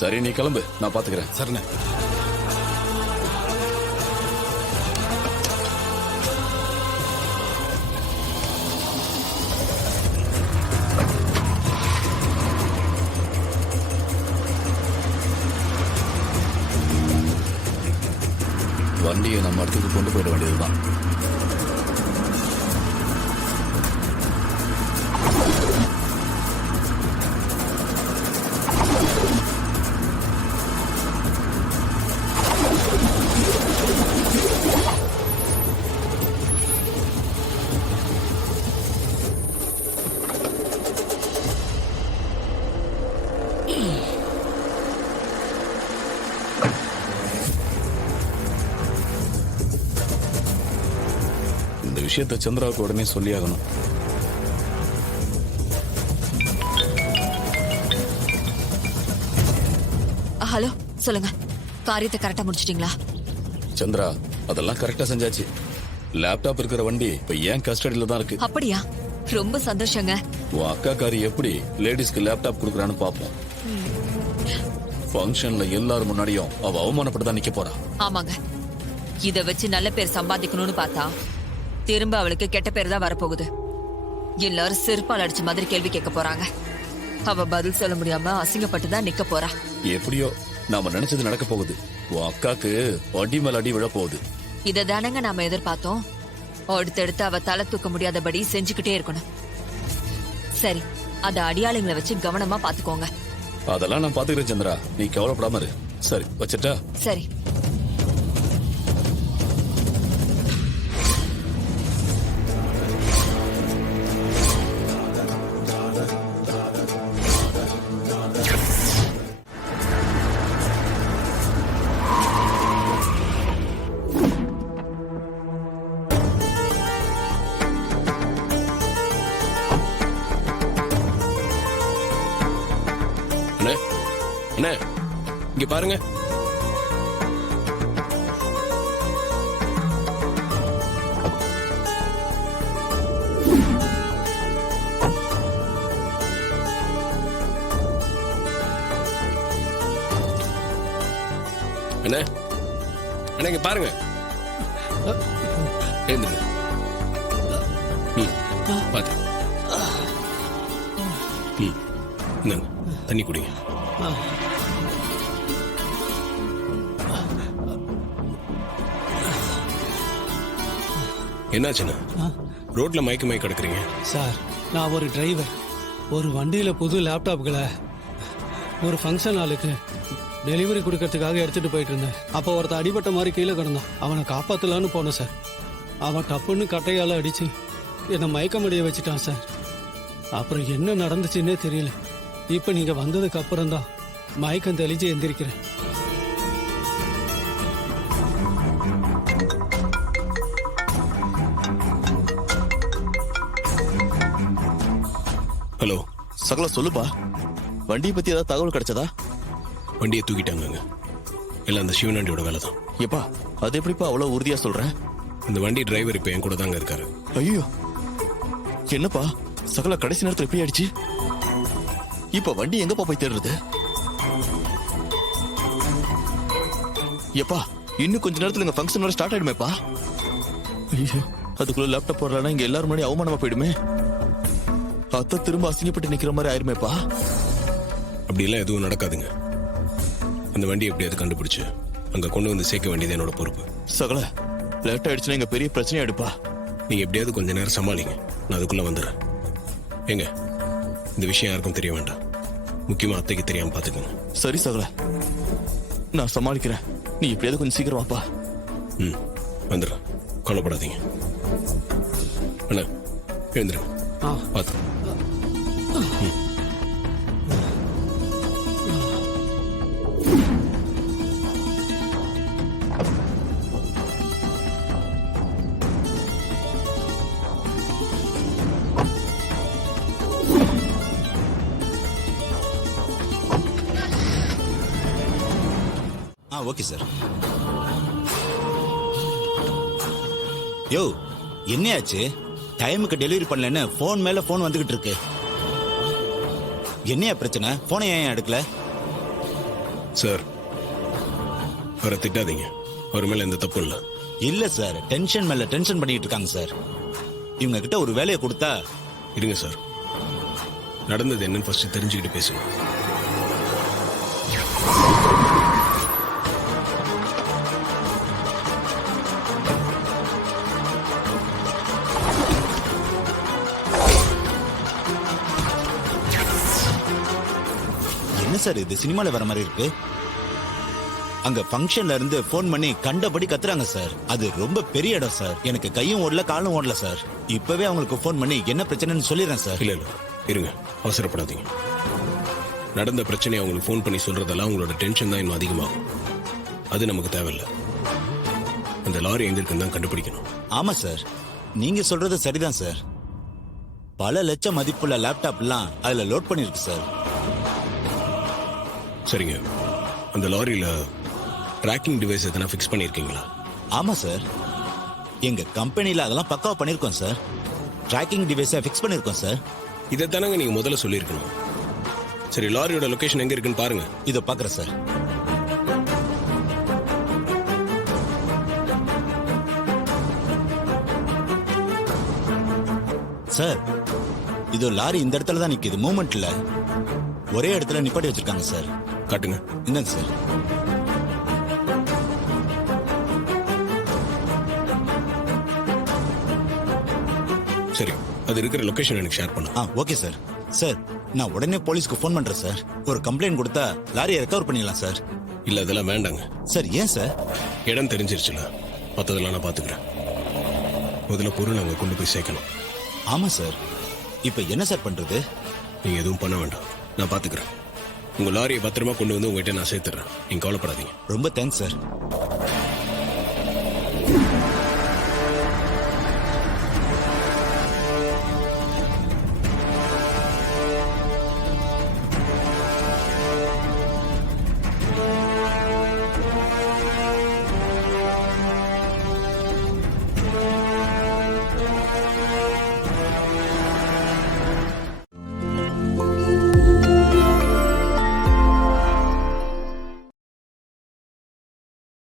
சரி நீ கிளம்பு, நான் பாத்துக்கிறேன். சரிண்ணே. வண்டியை நம்ம இடத்துக்கு கொண்டு போயிட வேண்டியதுதான். இந்த விஷயத்தை சந்திராவுக்கு உடனே சொல்லியாகணும். ஹலோ, சொல்லுங்க. காரியத்தை கரெக்டா முடிச்சிட்டீங்களா? சந்திரா, அதெல்லாம் கரெக்டா செஞ்சாச்சு. லேப்டாப் இருக்கிற வண்டி இப்ப ஏன் கஸ்டடியில தான் இருக்கு. அப்படியா? ரொம்ப சந்தோஷங்க. உன் அக்கா காரி எப்படி லேடிஸ்க்கு லேப்டாப் கொடுக்குறான்னு பாப்போம். ஃபங்க்ஷன்ல எல்லாரும் முன்னாடியும் அவ அவமானப்பட்டு தான் நிக்க போறா. ஆமாங்க, இத வச்சு நல்ல பேர் சம்பாதிக்கணும்னு பார்த்தா திரும்ப அவளுக்கு கெட்ட பேர் தான் வரப்போகுது. எல்லாரும் செருப்பால் அடிச்ச மாதிரி கேள்வி கேட்க போறாங்க. அவ பதில் சொல்ல முடியாம அசிங்கப்பட்டு தான் நிக்க போறா. எப்படியோ நாம நினைச்சது நடக்க போகுது. உன் அக்காக்கு அடி மேல அடி விழ போகுது. இத தானங்க நாம எதிர்பார்த்தோம். அடுத்தடுத்து அவ தலை தூக்க முடியாதபடி செஞ்சுக்கிட்டே இருக்கணும். சரி, அத அடியாளுங்களை வச்சு கவனமா பாத்துக்கோங்க. அதெல்லாம் நான் பாத்துக்கிறேன் சந்திரா, நீ கவலைப்படாம இரு. சரி, வச்சிட்டா? சரி. அண்ணே, இங்க பாருங்க. அண்ணே, அண்ணே இங்க பாருங்க. எழுந்துங்க. பாத்து. இந்தாங்க, தண்ணி குடிங்க. என்னாச்சுண்ணா? ரோட்ல மயக்க கிடக்குறீங்க? சார், நான் ஒரு டிரைவர். ஒரு வண்டியில புது லேப்டாப்களை ஒரு ஃபங்க்ஷன் ஆளுக்கு டெலிவரி கொடுக்கறதுக்காக எடுத்துட்டு போயிட்டு இருந்தேன். அப்போ ஒருத்தன் அடிபட்ட மாதிரி கீழே கிடந்தான். அவனை காப்பாத்தலான்னு போனேன் சார். அவன் டப்புன்னு கட்டையால அடிச்சு என்னை மயக்கமடைய வச்சுட்டான் சார். அப்புறம் என்ன நடந்துச்சுன்னே தெரியல. இப்ப நீங்க வந்ததுக்கு அப்புறம் தான் மயக்கம் தெளிஞ்சு எந்திரிக்கிறேன். ஹலோ சகல, சொல்லுப்பா. வண்டியை பத்தி ஏதாவது தகவல் கிடைச்சதா? வண்டியை தூக்கிட்டாங்க. எல்லாம் அந்த சிவனாண்டியோட வேலை தான். எப்பா, அது எப்படிப்பா அவ்வளவு உறுதியா சொல்றேன்? அந்த வண்டி டிரைவர் இப்ப என் கூட தாங்க இருக்காரு. ஐயோ, என்னப்பா சகல கடைசி நேரத்தில் எப்படி ஆயிடுச்சு? இப்ப வண்டி எங்கப்பா போய் தேடுறது? எப்பா, இன்னும் கொஞ்ச நேரத்துல எங்க ஃபங்க்ஷன் வர ஸ்டார்ட் ஆயிடுமேப்பா. ஐயோ, அதுக்குள்ள லேப்டாப் போடுறா இங்க எல்லாரும் முன்னாடி அவமானமா போயிடுமே. அத்தை திரும்ப அசிங்கப்பட்டு நிக்கிற மாதிரி ஆயிருமேப்பா. அப்படிலாம் எதுவும் நடக்காதுங்க. அந்த வண்டி எப்படியாவது கண்டுபிடிச்சு அங்க கொண்டு வந்து சேர்க்க வேண்டியது என்னோட பொறுப்பு. சகல, லேட் ஆயிடுச்சுன்னா எங்க பெரிய பிரச்சனையா எடுப்பா. நீங்க எப்படியாவது கொஞ்ச நேரம் சமாளிங்க, நான் அதுக்குள்ள வந்துடுறேன். ஏங்க, இந்த விஷயம் யாருக்கும் தெரிய வேண்டாம். முக்கியமா அத்தைக்கு தெரியாம பாத்துக்கோங்க. சரி சகல, நான் சமாளிக்கிறேன். நீ எப்படியாவது கொஞ்சம் சீக்கிரம் வாப்பா. வந்துடுறேன், கவலைப்படாதீங்க. அண்ணா, எழுந்துருங்க. பார்த்து. Okay sir. யோ, என்னையாச்சு? டைமுக்கு டெலிவரி பண்ணலன்னு போன் மேல போன் வந்துகிட்டு இருக்கு. என்னையா பிரச்சனை? போனை ஏன் எடுக்கல? சார் அவரை திட்டாதீங்க, அவர் மேல எந்த தப்பும் இல்லை. இல்ல சார், டென்ஷன் மேல டென்ஷன் பண்ணிட்டு இருக்காங்க சார். இவங்க கிட்ட ஒரு வேலையை கொடுத்தா. இருங்க சார், நடந்தது என்னன்னு ஃபர்ஸ்ட் தெரிஞ்சுக்கிட்டு பேசுங்க. என்ன சார் இது சினிமால வர மாதிரி இருக்கு? அங்க ஃபங்க்ஷன்ல இருந்து போன் பண்ணி கண்டபடி கத்துறாங்க சார். அது ரொம்ப பெரிய இடம் சார். எனக்கு கையும் ஓடல காலும் ஓடல சார். இப்பவே அவங்களுக்கு போன் பண்ணி என்ன பிரச்சனைன்னு சொல்லிடுறேன் சார். இல்ல இல்ல இருங்க, அவசரப்படாதீங்க. நடந்த பிரச்சனையை அவங்களுக்கு ஃபோன் பண்ணி சொல்றதெல்லாம் உங்களோட டென்ஷன் தான் இன்னும் அதிகமாகும். அது நமக்கு தேவையில்லை. அந்த லாரி எங்க இருக்குன்னு தான் கண்டுபிடிக்கணும். ஆமா சார், நீங்க சொல்றது சரிதான் சார். பல லட்சம் மதிப்புள்ள லேப்டாப்லாம் அதுல லோட் பண்ணிருக்கு சார். சரிங்க, அந்த லாரியில ட்ராக்கிங் டிவைஸ் எதனா ஃபிக்ஸ் பண்ணியிருக்கீங்களா? ஆமா சார், எங்க கம்பெனில அதெல்லாம் பக்காவா பண்ணிருக்கோம் சார். ட்ராக்கிங் டிவைஸை ஃபிக்ஸ் பண்ணிருக்கோம் சார். இதை தானங்க நீங்க முதல்ல சொல்லியிருக்கணும். சரி, லாரியோட லொகேஷன் எங்க இருக்குன்னு பாருங்க. இதோ பாக்குறேன் சார். சார், இதோ லாரி இந்த இடத்துல தான் நிக்குது, மூவ்மெண்ட் இல்ல. ஒரே இடத்துல நிப்பாட்டி வச்சிருக்காங்க சார். காட்டுங்க. என்னங்க சார்? சரி, அது இருக்கிற லொகேஷன் எனக்கு ஷேர் பண்ணு. Okay sir. சார், நான் உடனே போலீஸ்க்கு ஃபோன் பண்றேன் சார். ஒரு கம்ப்ளைண்ட் கொடுத்தா லாரியை ரெக்கவர் பண்ணிடலாம் சார். இல்ல அதெல்லாம் வேண்டாங்க சார். ஏன் சார்? இடம் தெரிஞ்சிருச்சுல, மற்றதெல்லாம் நான் பாத்துக்கிறேன். முதல்ல பொருள் அங்க கொண்டு போய் சேர்க்கணும். ஆமா சார். இப்ப என்ன சார் பண்றது? நீங்க எதுவும் பண்ண வேண்டாம், நான் பாத்துக்கிறேன். உங்க லாரியை பத்திரமா கொண்டு வந்து உங்ககிட்ட நான் சேர்த்துறேன். நீங்க கவலைப்படாதீங்க. ரொம்ப தேங்க்ஸ் சார்.